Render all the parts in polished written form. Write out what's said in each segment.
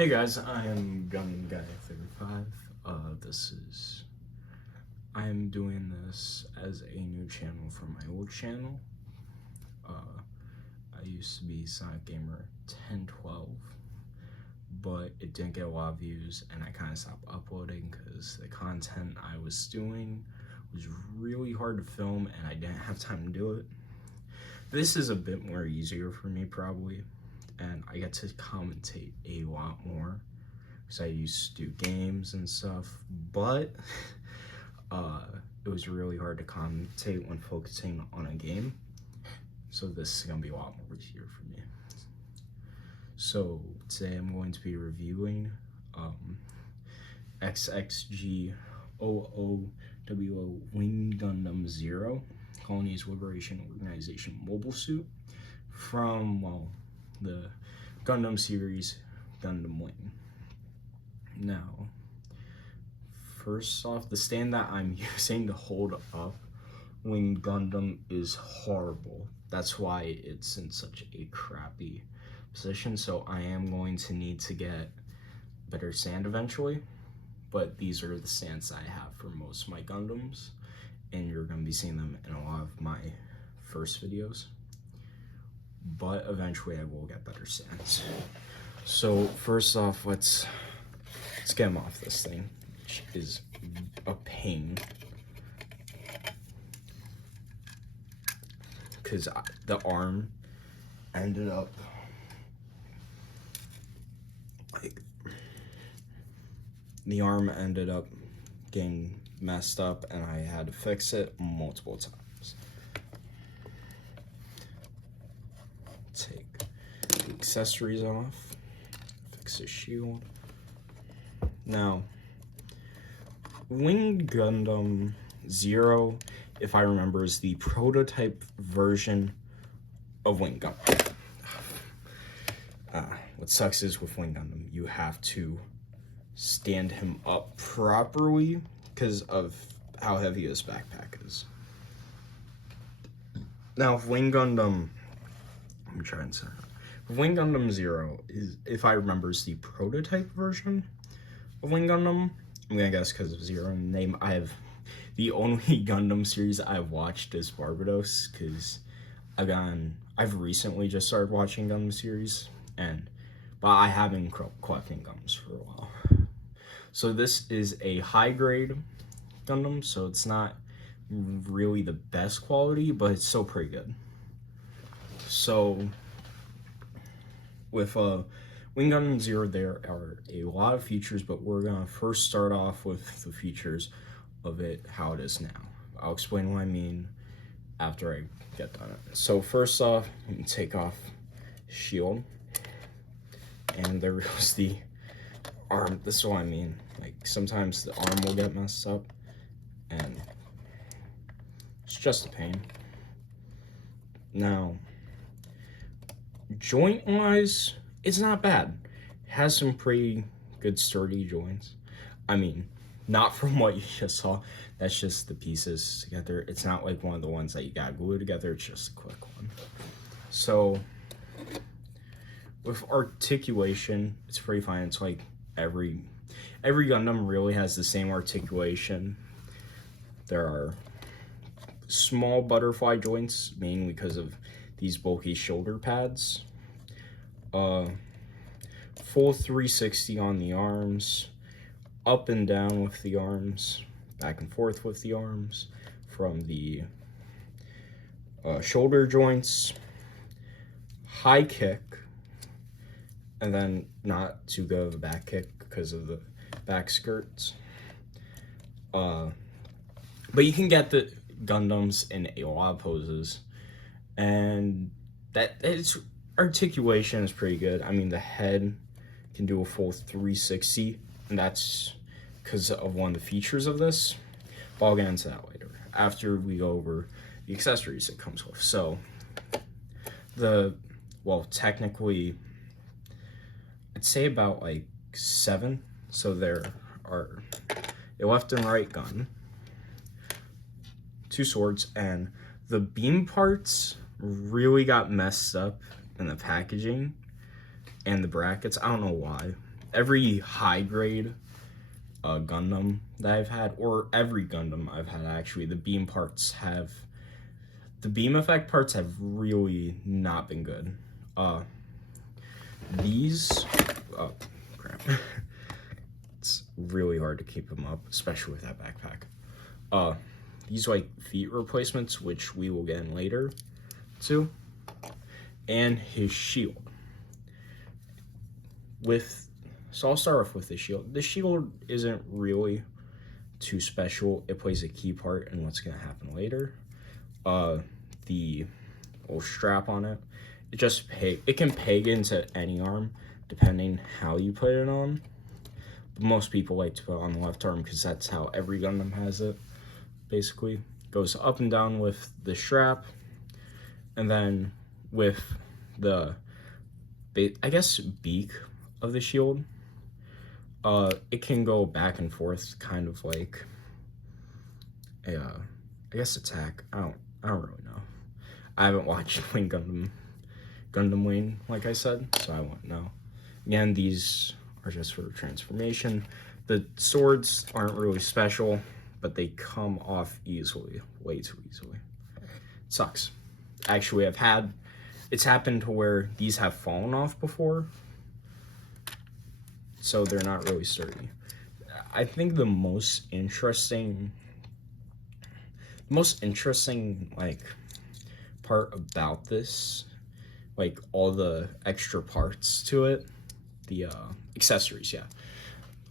Hey guys, I am Gundam Guy 35. I am doing this as a new channel for my old channel. I used to be Sonic Gamer 1012, but it didn't get a lot of views and I kind of stopped uploading because the content I was doing was really hard to film and I didn't have time to do it. This is a bit more easier for me probably, and I get to commentate a lot more because I used to do games and stuff, but it was really hard to commentate when focusing on a game, so this is gonna be a lot more easier for me. So today I'm going to be reviewing XXG00WO Wing Gundam Zero Colony's Liberation Organization mobile suit from, well, the Gundam series Gundam Wing. Now, first off, the stand that I'm using to hold up Wing Gundam is horrible. That's why it's in such a crappy position, so I am going to need to get better sand eventually, but these are the stands I have for most of my Gundams, and you're going to be seeing them in a lot of my first videos, but eventually I will get better stands. So first off, let's get him off this thing, which is a pain because the arm ended up getting messed up and I had to fix it multiple times. Take the accessories off, fix the shield. Now, Wing Gundam Zero, if I remember, is the prototype version of Wing Gundam. What sucks is with Wing Gundam, you have to stand him up properly because of how heavy his backpack is. Now, Wing Gundam, I'm trying to say, Wing Gundam Zero is, if I remember, is the prototype version of Wing Gundam. I'm gonna guess because of Zero in the name. I have the only Gundam series I've watched is Barbados because I've recently just started watching Gundam series, but I have been collecting Gundams for a while. So this is a high grade Gundam, so it's not really the best quality, but it's still pretty good. So with Wing Gundam Zero, there are a lot of features, but we're gonna first start off with the features of it, how it is now. I'll explain what I mean after I get done. So first off, I'm gonna take off shield, and there goes the arm. This is what I mean. Like, sometimes the arm will get messed up, and it's just a pain. Now, joint-wise, it's not bad. It has some pretty good sturdy joints. I mean, not from what you just saw. That's just the pieces together. It's not like one of the ones that you gotta glue together. It's just a quick one. So, with articulation, it's pretty fine. It's like every Gundam really has the same articulation. There are small butterfly joints, mainly because of these bulky shoulder pads. Full 360 on the arms, up and down with the arms, back and forth with the arms, from the shoulder joints, high kick, and then not too good of a back kick because of the back skirts. But you can get the Gundams in a lot of poses, and its articulation is pretty good. I mean, the head can do a full 360, and that's because of one of the features of this, but I'll get into that later after we go over the accessories it comes with. So technically I'd say about like 7. So there are a left and right gun, 2 swords, and the beam parts really got messed up in the packaging and the brackets. I don't know why, every high grade Gundam that I've had, or every Gundam I've had actually, the beam effect parts have really not been good. These, oh crap, it's really hard to keep them up, especially with that backpack. These like feet replacements, which we will get in later too, and his shield. So I'll start off with the shield. The shield isn't really too special. It plays a key part in what's gonna happen later. The little strap on it, it can peg into any arm depending how you put it on. But most people like to put it on the left arm because that's how every Gundam has it. Basically, goes up and down with the strap, and then with the, I guess, beak of the shield, it can go back and forth, kind of like a, I guess, attack. I don't really know. I haven't watched Gundam Wing, like I said, so I won't know. Again, these are just for transformation. The swords aren't really special, but they come off easily, way too easily. It sucks. Actually, it's happened to where these have fallen off before, so they're not really sturdy. I think the most interesting like part about this, like all the extra parts to it, the accessories, yeah.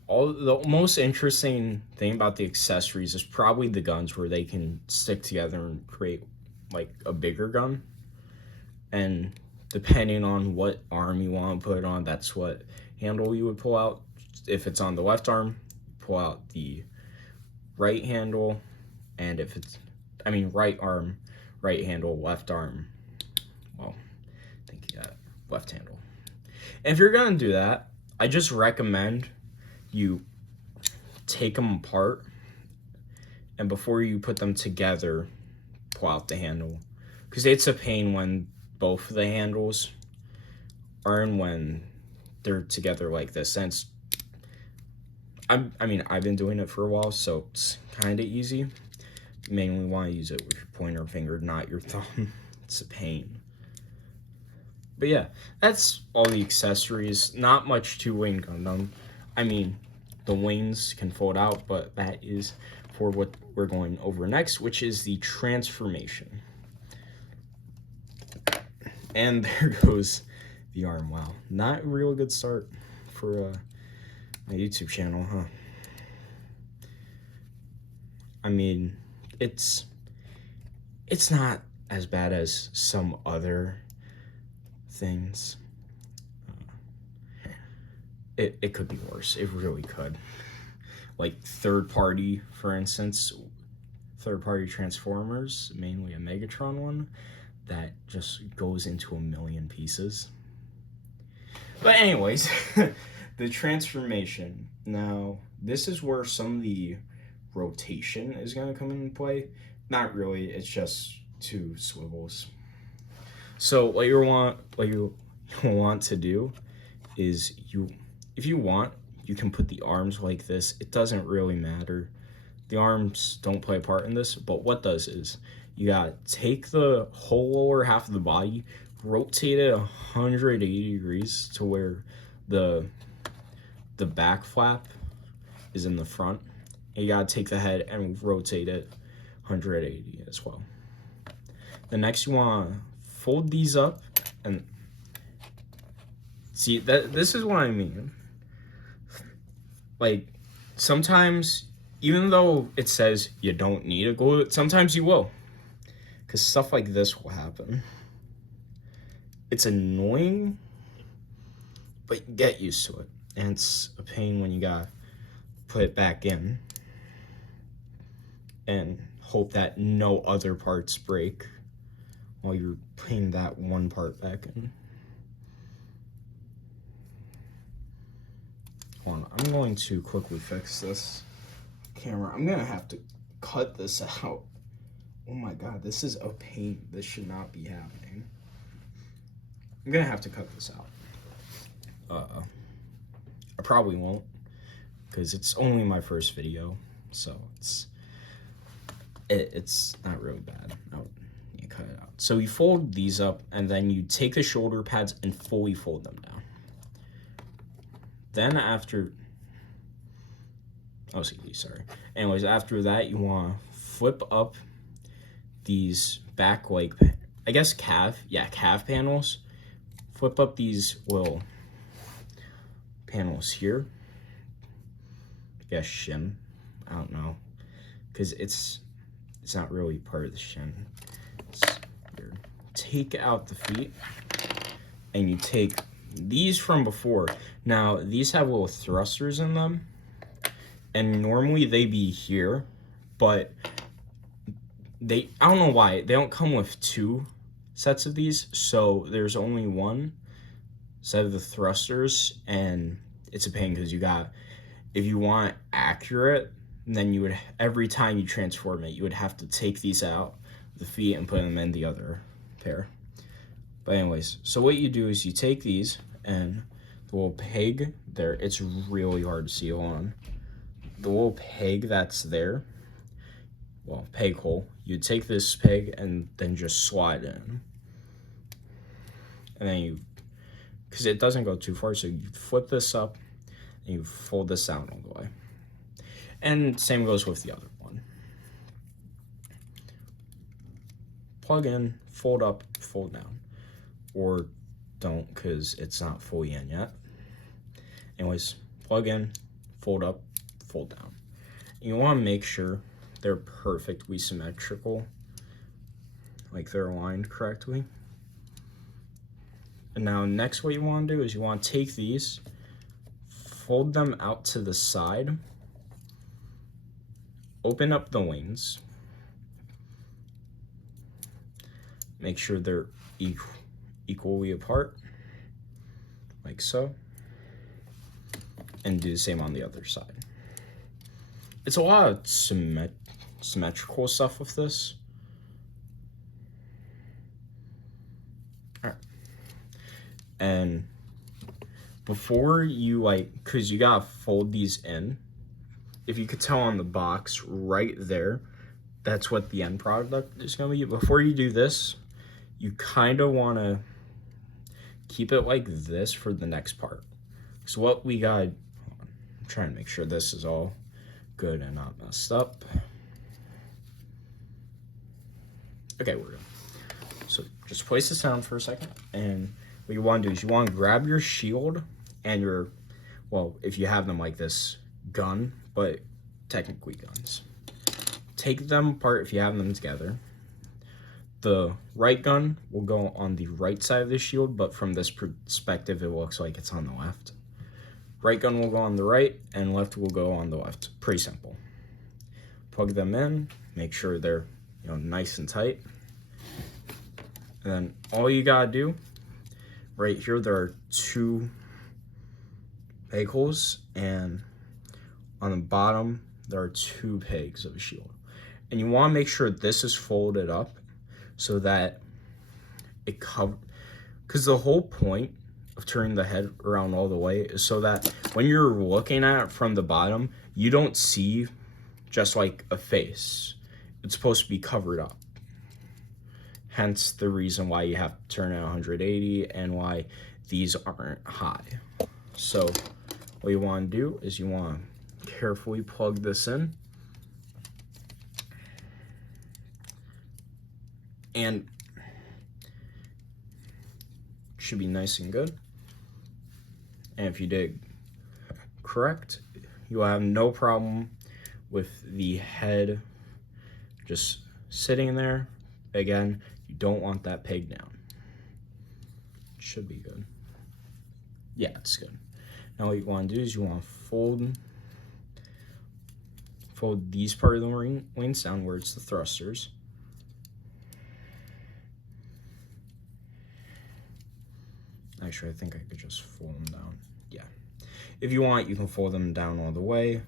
The most interesting thing about the accessories is probably the guns, where they can stick together and create like a bigger gun. And depending on what arm you want to put it on, that's what handle you would pull out. If it's on the left arm, pull out the right handle, and if it's, right arm, right handle, left arm, well, I think you got left handle. And if you're gonna do that, I just recommend you take them apart, and before you put them together, pull out the handle, because it's a pain when both of the handles are in when they're together like this. Since I've been doing it for a while, so it's kind of easy. You mainly want to use it with your pointer finger, not your thumb. It's a pain. But yeah, that's all the accessories. Not much to Wing Gundam. The wings can fold out, but that is for what we're going over next, which is the transformation. And there goes the arm. Wow, not a real good start for my YouTube channel, huh? It's not as bad as some other things. It could be worse. It really could. Like third party, for instance, third party Transformers, mainly a Megatron one, that just goes into a million pieces. But anyways, the transformation. Now, this is where some of the rotation is going to come into play. Not really, it's just two swivels. So what you want to do is, if you want, you can put the arms like this. It doesn't really matter. The arms don't play a part in this, but what does is, you gotta take the whole lower half of the body, rotate it 180 degrees to where the back flap is in the front. And you gotta take the head and rotate it 180 as well. The next, you wanna fold these up and see that this is what I mean. Like, sometimes, even though it says you don't need to glue it, sometimes you will. Because stuff like this will happen. It's annoying, but get used to it. And it's a pain when you gotta put it back in and hope that no other parts break while you're putting that one part back in. Hold on, I'm going to quickly fix this camera. I'm gonna have to cut this out. Oh my god, this is a pain. This should not be happening. I'm gonna have to cut this out. I probably won't, because it's only my first video, so it's not really bad. You cut it out. So you fold these up, and then you take the shoulder pads and fully fold them down. Then after, oh, sorry. Anyways, after that, you want to flip up these back, like, I guess calf panels. Flip up these little panels here. I guess shin. I don't know, because it's not really part of the shin. Take out the feet, and you take these from before. Now, these have little thrusters in them, and normally they be here, but I don't know why, they don't come with two sets of these, so there's only one set of the thrusters, and it's a pain because if you want accurate, then you would, every time you transform it, you would have to take these out, the feet, and put them in the other pair. But anyways, so what you do is you take these, and the little peg there, it's really hard to see on. The little peg that's there, well, peg hole, you take this peg and then just slide it in. And then because it doesn't go too far, so you flip this up and you fold this out all the way. And same goes with the other one. Plug in, fold up, fold down. Or don't, because it's not fully in yet. Anyways, plug in, fold up, fold down. You want to make sure they're perfectly symmetrical, like they're aligned correctly. And now next, what you want to do is you want to take these, fold them out to the side, open up the wings, make sure they're equally apart, like so, and do the same on the other side. It's a lot of symmetrical stuff with this. All right. And before you, because you gotta fold these in, if you could tell on the box right there, that's what the end product is gonna be. Before you do this, you kind of want to keep it like this for the next part. So what we got, I'm trying to make sure this is all good and not messed up. Okay, we're good. So just place this down for a second, and what you want to do is you want to grab your shield and your, well, if you have them like this, gun, but technically guns. Take them apart if you have them together. The right gun will go on the right side of the shield, but from this perspective, it looks like it's on the left. Right gun will go on the right, and left will go on the left. Pretty simple. Plug them in, make sure they're nice and tight. And then all you gotta do, right here, there are two peg holes, and on the bottom, there are two pegs of a shield. And you wanna make sure this is folded up so that it covers, because the whole point of turning the head around all the way is so that when you're looking at it from the bottom, you don't see just like a face. It's supposed to be covered up. Hence the reason why you have to turn it 180 and why these aren't high. So what you want to do is you want to carefully plug this in. And should be nice and good. And if you did correct, you will have no problem with the head just sitting there. Again, you don't want that peg down. Should be good. Yeah, it's good. Now what you want to do is you want to fold these part of the wings down where it's the thrusters. Actually, I think I could just fold them down. Yeah. If you want, you can fold them down all the way.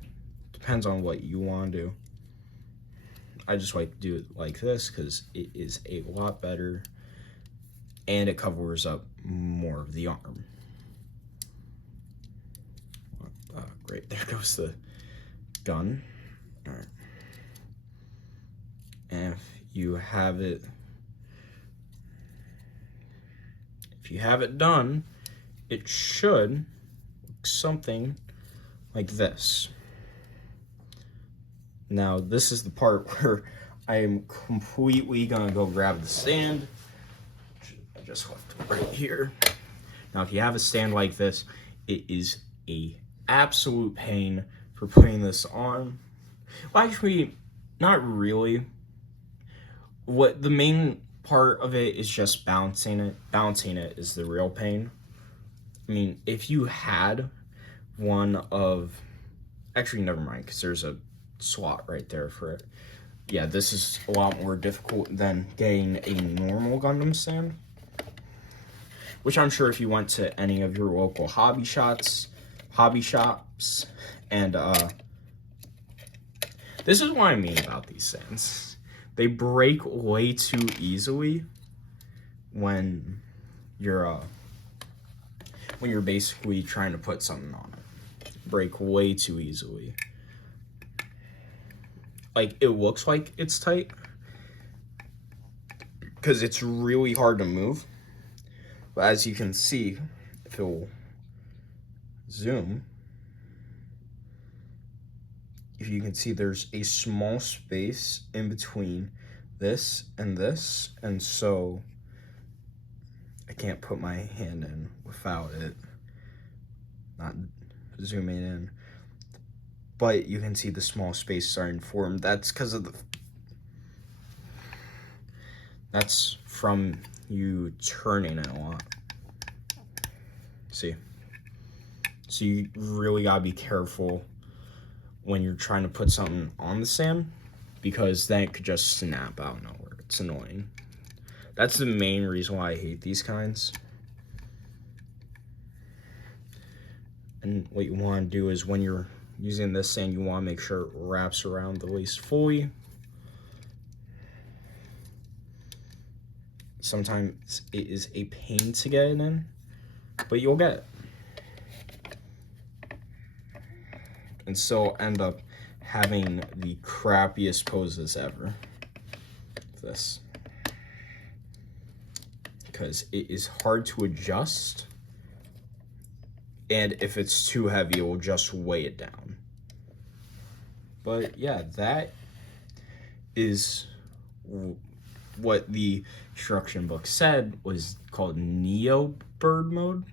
Depends on what you want to do. I just like to do it like this because it is a lot better and it covers up more of the arm. Right, there goes the gun. All right. And if you have it done, it should look something like this. Now, this is the part where I am completely gonna go grab the stand. I just left it right here. Now, if you have a stand like this, it is a absolute pain for putting this on. Well, actually, not really. What the main part of it is just balancing it. Balancing it is the real pain. I mean, if you had one of, actually, never mind, because there's a slot right there for it. Yeah, this is a lot more difficult than getting a normal Gundam stand, which I'm sure if you went to any of your local hobby shops, and this is what I mean about these stands. They break way too easily when you're basically trying to put something on it. Break way too easily. Like, it looks like it's tight because it's really hard to move. But as you can see, if it will zoom, if you can see, there's a small space in between this, and so I can't put my hand in without it not zooming in. But you can see the small space starting to form. That's because of that's from you turning it a lot. See? So you really gotta be careful when you're trying to put something on the stand, because then it could just snap out of nowhere. It's annoying. That's the main reason why I hate these kinds. And what you want to do is, when you're using this stand, you want to make sure it wraps around the waist fully. Sometimes it is a pain to get it in, but you'll get it. And so end up having the crappiest poses ever. This. Because it is hard to adjust, and if it's too heavy, it will just weigh it down. But yeah, that is what the instruction book said was called Neo Bird mode.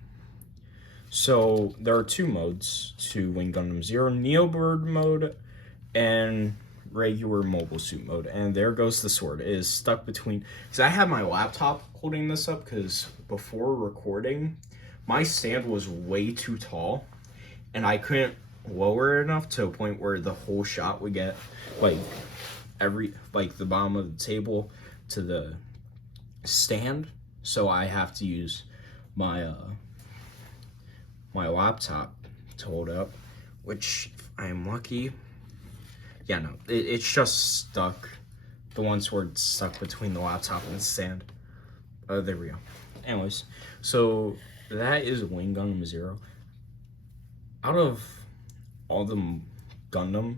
So there are two modes to Wing Gundam Zero: Neo Bird mode and regular mobile suit mode. And there goes the sword. It is stuck between, because I have my laptop holding this up, because before recording, my stand was way too tall and I couldn't lower it enough to a point where the whole shot would get like the bottom of the table to the stand. So I have to use my my laptop to hold up, which, if I'm lucky, yeah, no, it's just stuck. The one sword stuck between the laptop and the stand. There we go. Anyways, so that is Wing Gundam Zero. Out of all the Gundam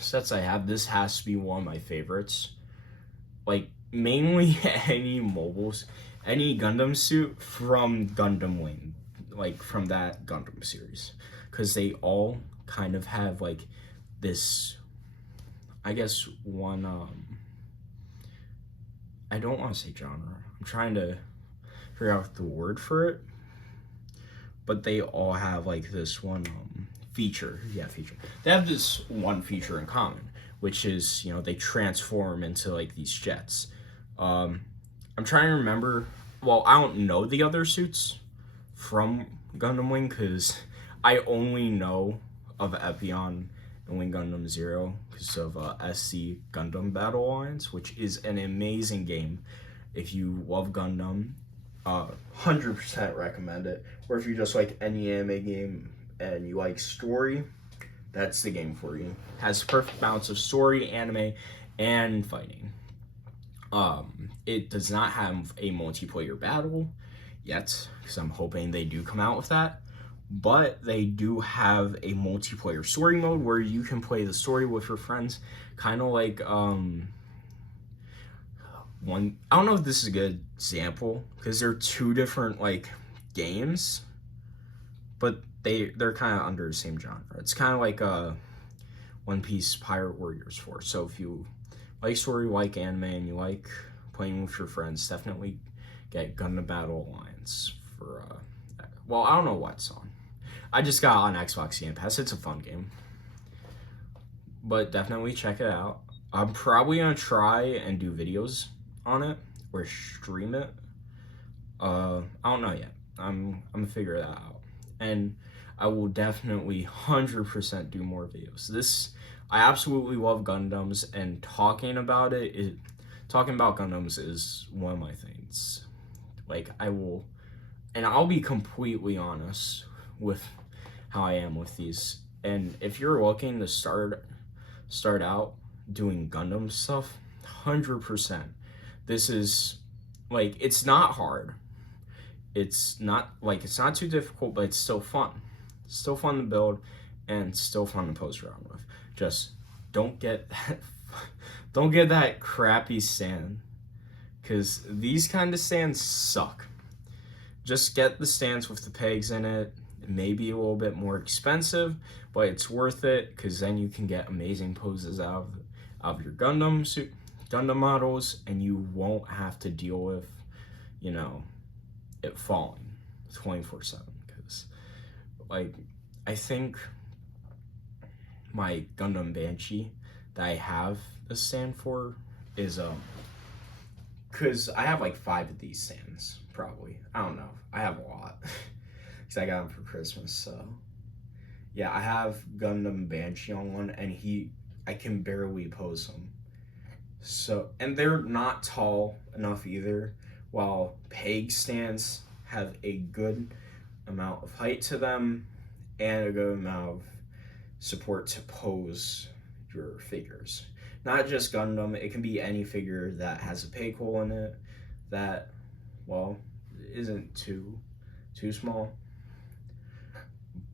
sets I have, this has to be one of my favorites. Like, mainly any Gundam suit from Gundam Wing, like from that Gundam series, because they all kind of have like this, I guess, one I don't want to say genre, I'm trying to figure out the word for it, but they all have like this one feature. They have this one feature in common, which is, you know, they transform into like these jets. I'm trying to remember, well, I don't know the other suits from Gundam Wing, because I only know of Epion and Wing Gundam Zero because of SC Gundam Battle Alliance, which is an amazing game. If you love Gundam, 100% recommend it. Or if you just like any anime game and you like story, that's the game for you. Has perfect balance of story, anime, and fighting. It does not have a multiplayer battle yet, because I'm hoping they do come out with that. but they do have a multiplayer story mode where you can play the story with your friends, kind of like one. I don't know if this is a good example because they're two different like games, but they're kind of under the same genre. It's kind of like One Piece Pirate Warriors 4. So if you like story, like anime, and you like playing with your friends, definitely get Gundam Battle Alliance for well, I don't know what it's on. I just got on Xbox Game Pass. It's a fun game, but definitely check it out. I'm probably gonna try and do videos on it or stream it. I don't know yet. I'm gonna figure that out, and I will definitely 100% do more videos. I absolutely love Gundams, and talking about Gundams is one of my things. Like I'll be completely honest with how I am with these. And if you're looking to start out doing Gundam stuff, 100%. This is like, it's not hard. It's not too difficult, but it's still fun. It's still fun to build and still fun to post around with. Just don't get that crappy stand, because these kind of stands suck. Just get the stands with the pegs in it. It may be a little bit more expensive, but it's worth it, because then you can get amazing poses out of your Gundam models, and you won't have to deal with, it falling 24/7. Because, like, I think my Gundam Banshee that I have a stand for is because I have like 5 of these stands, probably. I don't know. I have a lot because I got them for Christmas. So yeah, I have Gundam Banshee on one, and I can barely pose him. So, and they're not tall enough either, while peg stands have a good amount of height to them and a good amount of support to pose your figures. Not just Gundam, it can be any figure that has a peg hole in it that, well, isn't too small.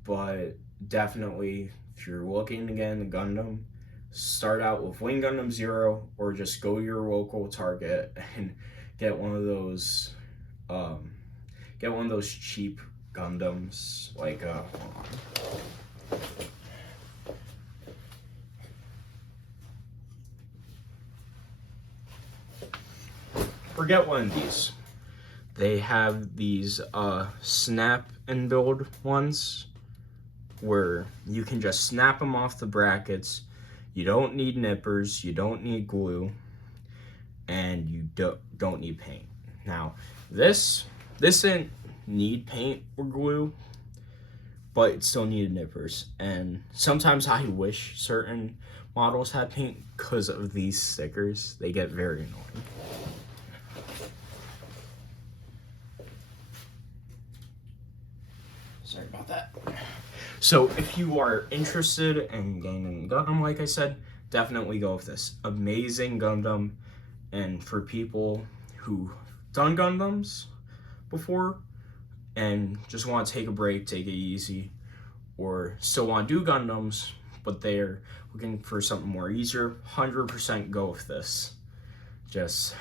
But definitely, if you're looking to get into Gundam, start out with Wing Gundam Zero, or just go to your local Target and get one of those cheap Gundams, like hold on. Or get one of these. They have these snap and build ones where you can just snap them off the brackets. You don't need nippers, you don't need glue, and you don't need paint. Now, this didn't need paint or glue, but it still needed nippers. And sometimes I wish certain models had paint because of these stickers. They get very annoying. Sorry about that. So if you are interested in getting Gundam, like I said, definitely go with this. Amazing Gundam. And for people who've done Gundams before and just want to take a break, take it easy, or still want to do Gundams, but they're looking for something more easier, 100% go with this. Just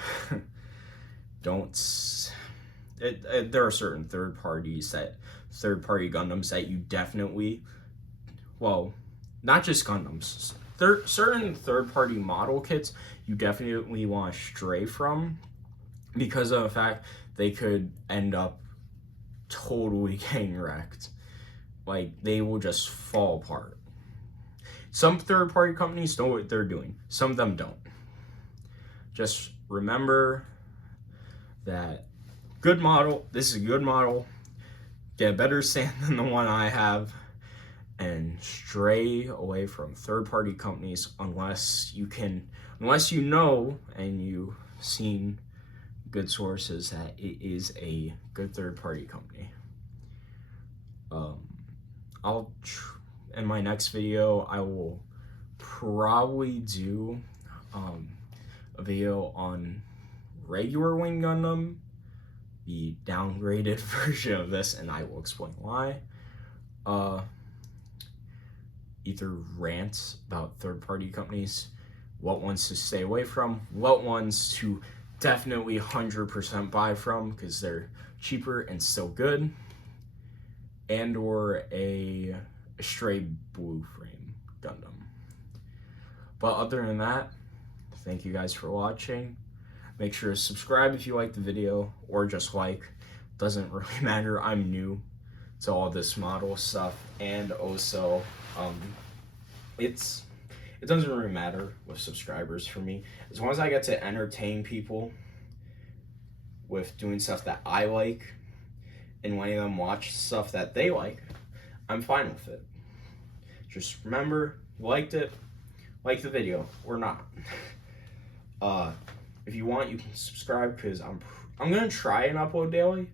don't... there are certain third-party Gundams that you definitely, well, not just Gundams, certain third-party model kits you definitely want to stray from, because of the fact they could end up totally getting wrecked. Like, they will just fall apart. Some third-party companies know what they're doing. Some of them don't. Just remember that this is a good model. Get a better stand than the one I have, and stray away from third-party companies unless you know and you've seen good sources that it is a good third-party company. In my next video, I will probably do a video on regular Wing Gundam, the downgraded version of this, and I will explain why. either rants about third-party companies, what ones to stay away from, what ones to definitely 100% buy from because they're cheaper and still good, and or a stray blue frame Gundam. But other than that, thank you guys for watching. Make sure to subscribe if you like the video, or just like. Doesn't really matter. I'm new to all this model stuff, and also it doesn't really matter with subscribers for me, as long as I get to entertain people with doing stuff that I like and letting them watch stuff that they like. I'm fine with it. Just remember, you liked it, like the video or not. If you want, you can subscribe, because I'm gonna try and upload daily.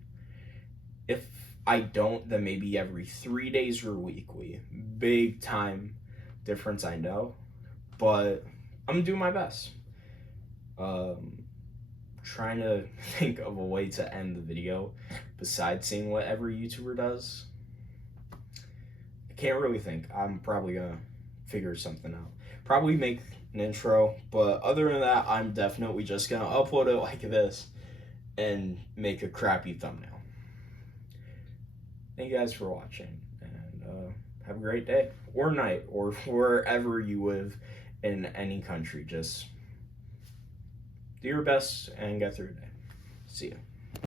If I don't, then maybe every 3 days or weekly. Big time difference, I know, but I'm gonna do my best. Trying to think of a way to end the video besides seeing what every YouTuber does. I can't really think. I'm probably gonna figure something out. Probably make an intro, but other than that, I'm definitely just gonna upload it like this and make a crappy thumbnail. Thank you guys for watching, and have a great day or night or wherever you live in any country. Just do your best and get through the day. See ya.